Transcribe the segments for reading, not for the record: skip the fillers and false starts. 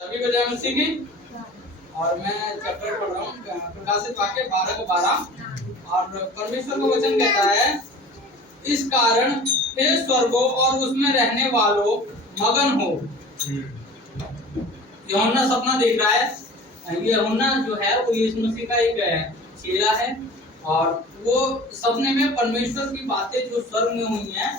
सभी को जय मसीह की। और मैं चैप्टर पढ़ रहा हूँ प्रकाशित वाक्य 12 और परमेश्वर का वचन कहता है, इस कारण हे स्वर्गों और उसमें रहने वालों मगन हो। यूहन्ना सपना देख रहा है। ये यूहन्ना जो है वो यीशु मसीह का एक चेला है और वो सपने में परमेश्वर की बातें जो स्वर्ग में हुई हैं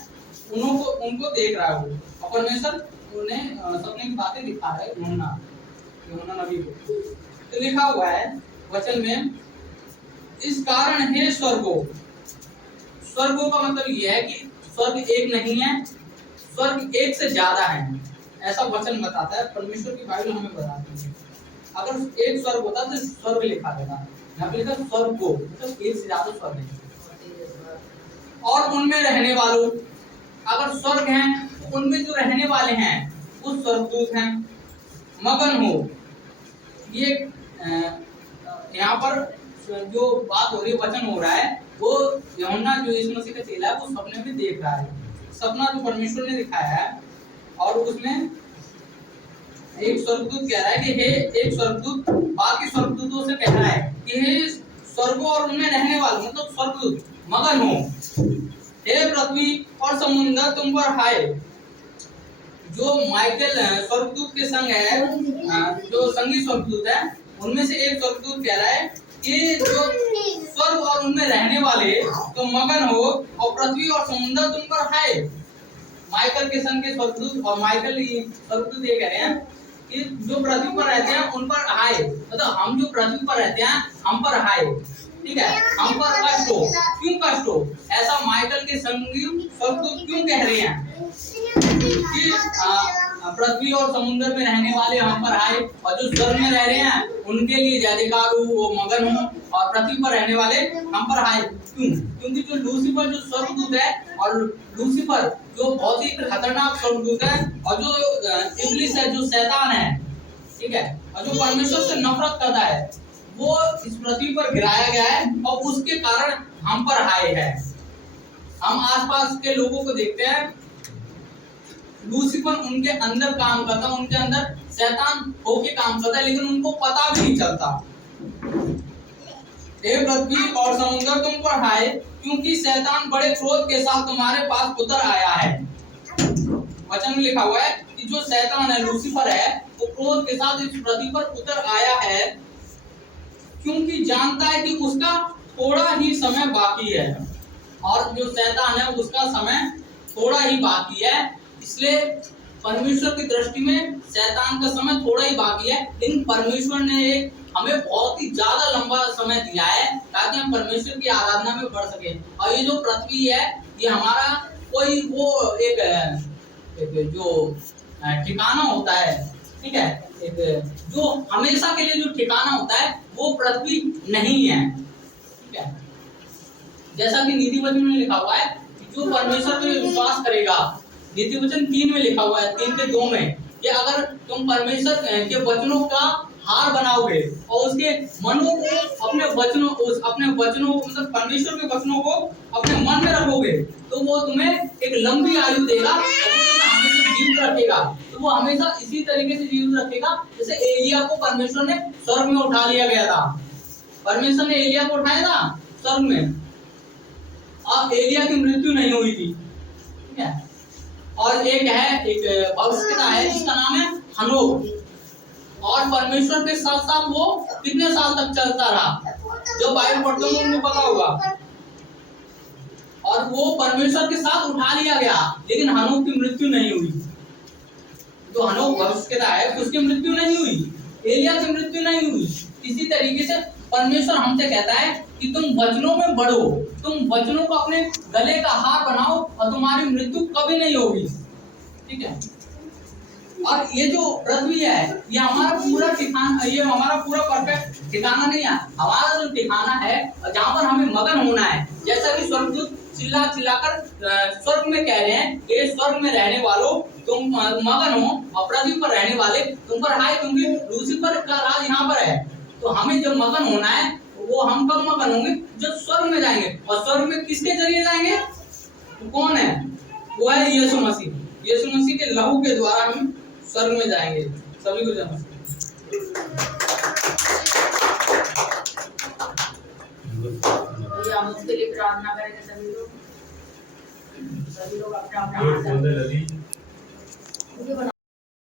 उनको देख रहा है वो, और परमेश्वर उन्हें सपने की बातें दिखा रहा है यूहन्ना नबी को। तो लिखा हुआ है वचन में, इस कारण हे स्वर्गों। स्वर्गों का मतलब यह है कि स्वर्ग एक नहीं है, स्वर्ग एक से ज्यादा है, ऐसा वचन बताता है। परमेश्वर की बाइबल हमें बताती है। अगर एक स्वर्ग होता तो स्वर्ग लिखा रहता, यहाँ पे लिखा स्वर्गों, मतलब एक से ज्यादा स्वर्ग है। और उनमें रहने वालों, अगर स्वर्ग हैं तो उनमें जो रहने वाले हैं वो स्वर्गदूत हैं। मगन हो, ये यहाँ पर जो बात हो रही है, वचन हो रहा है, वो यूहन्ना जो यीशु मसीह का चेला है वो सपने में देख रहा है। सपना जो परमेश्वर ने दिखाया है, और उसमें एक स्वर्गदूत कह रहा है कि हे, एक स्वर्गदूत बाकी स्वर्गदूतों से कह रहा है कि हे स्वर्गों और उनमें रहने वाले, मतलब स्वर्गदूत मगन हो। हे पृथ्वी और समुद्र तुम पर हाय। जो माइकल स्वर्गदूत के संग है, जो संगी स्वर्गदूत है, उनमें से एक स्वर्गदूत कह रहा है कि जो स्वर्ग और उनमें रहने वाले तो मगन हो, और पृथ्वी और समुद्र तुम पर हाय। माइकल के संग के स्वर्गदूत और माइकल स्वर्गदूत ये कह रहे हैं कि जो पृथ्वी पर रहते हैं उन पर हाय, मतलब हम जो पृथ्वी पर रहते हैं हम पर हाय, ठीक है, हम पर कष्ट हो। क्यों कष्ट हो, ऐसा माइकल के संगी स्वर्गदूत क्यों कह रहे हैं कि पृथ्वी और समुद्र में रहने वाले हम पर आए, और जो स्वर्ग में रह रहे हैं उनके लिए जयकार हो, वो मगन हो, और पृथ्वी पर रहने वाले हम पर आए। क्यों? क्योंकि जो लूसीफर जो स्वर्गदूत है, और लूसीफर जो बहुत ही खतरनाक स्वर्गदूत है, और जो इब्लिस है, जो शैतान है, ठीक है, और जो परमेश्वर से नफरत करता है, वो इस पृथ्वी पर गिराया गया है, और उसके कारण हम पर आए है। हम आसपास के लोगों को देखते हैं, लूसीफर उनके अंदर काम करता, उनके अंदर शैतान होके काम करता है, लेकिन उनको पता भी नहीं चलता। हे पृथ्वी और समुद्र तुम पर हाय, क्योंकि शैतान बड़े क्रोध के साथ तुम्हारे पास उतर आया है। वचन में लिखा हुआ है कि जो शैतान है, लूसीफर है, वो क्रोध के साथ इस पृथ्वी पर उतर आया है, क्योंकि जानता है कि उसका थोड़ा ही समय बाकी है। और जो शैतान है उसका समय थोड़ा ही बाकी है, इसलिए परमेश्वर की दृष्टि में शैतान का समय थोड़ा ही बाकी है, लेकिन परमेश्वर ने हमें बहुत ही ज्यादा लंबा समय दिया है ताकि हम परमेश्वर की आराधना में बढ़ सके। और ये जो पृथ्वी है, ये हमारा कोई वो एक जो ठिकाना होता है, ठीक है, एक जो हमेशा के लिए जो ठिकाना होता है वो पृथ्वी नहीं है, ठीक है। जैसा कि नीति वचन में लिखा हुआ है, जो परमेश्वर में विश्वास करेगा, नीति वचन 3 में लिखा हुआ है, 3:2 में, कि अगर तुम परमेश्वर के वचनों का हार बनाओगे और उसके मनों को अपने वचनों मतलब परमेश्वर के वचनों को अपने मन में रखोगे, तो वो तुम्हें एक लंबी आयु देगा, और वो तुम्हें हमेशा जीवित रखेगा। तो वो हमेशा इसी तरीके से जीवित रखेगा जैसे एलिया को परमेश्वर ने स्वर्ग में उठा लिया गया था। परमेश्वर ने एलिया को उठाया था स्वर्ग में, और एलिया की मृत्यु नहीं हुई थी, ठीक है। और एक भविष्यवक्ता है जिसका नाम है हनोक, और परमेश्वर के साथ साथ वो कितने साल तक चलता रहा, जो बाइबल पढ़ते हैं उनको पता होगा। और वो परमेश्वर के साथ उठा लिया गया, लेकिन हनोक की मृत्यु नहीं हुई। जो हनोक भविष्यवक्ता है उसकी मृत्यु नहीं हुई, एलिया की मृत्यु नहीं हुई। इसी तरीके से परमेश्वर हमसे कहता है कि तुम वचनों में बढ़ो, तुम वचनों को अपने गले का हार बनाओ, और तुम्हारी मृत्यु कभी नहीं होगी, ठीक है। और ये जो पृथ्वी है, ये हमारा पूरा ठिकाना, ये हमारा पूरा परफेक्ट ठिकाना नहीं है। हमारा जो ठिकाना है जहाँ पर हमें मगन होना है, जैसा कि स्वर्गदूत चिल्लाकर स्वर्ग में कह रहे हैं, ये स्वर्ग में रहने वालों तुम मगन हो, और पृथ्वी पर रहने वाले तुम पर हाय, क्योंकि लूसीफर का राज यहाँ पर है। तो हमें जब मगन होना है, वो हम कब मगन होंगे, जब स्वर्ग में जाएंगे। और स्वर्ग में किसके जरिए जाएंगे, तो कौन है, वो है यीशु मसीह। यीशु मसीह के लहू के द्वारा हम स्वर्ग में जाएंगे। सभी को नमस्ते। भैया हम उसके लिए प्रार्थना करेंगे सभी लोग अपना अपना हाथ